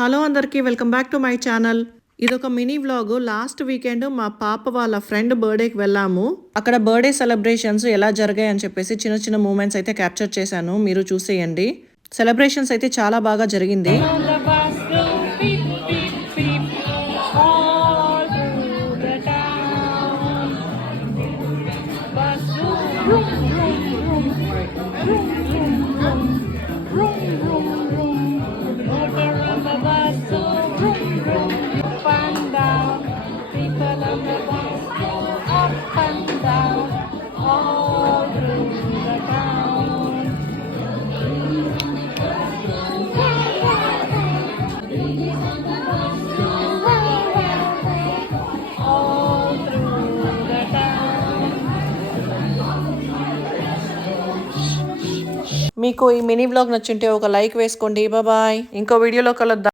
హలో అందరికీ welcome back to my channel. ఇదొక mini vlog. Last weekend మా పాప వాళ్ళ ఫ్రెండ్ బర్త్డేకి వెళ్ళాము. అక్కడ బర్త్డే సెలబ్రేషన్స్ ఎలా జరిగాయి అని చెప్పేసి చిన్న చిన్న మూమెంట్స్ అయితే క్యాప్చర్ చేశాను. మీరు చూసేయండి. సెలబ్రేషన్స్ అయితే చాలా బాగా జరిగింది. మీకు ఈ మినీ వ్లాగ్ నచ్చుంటే ఒక లైక్ వేసుకోండి. బాయ్. ఇంకో వీడియోలో కలుద్దాం.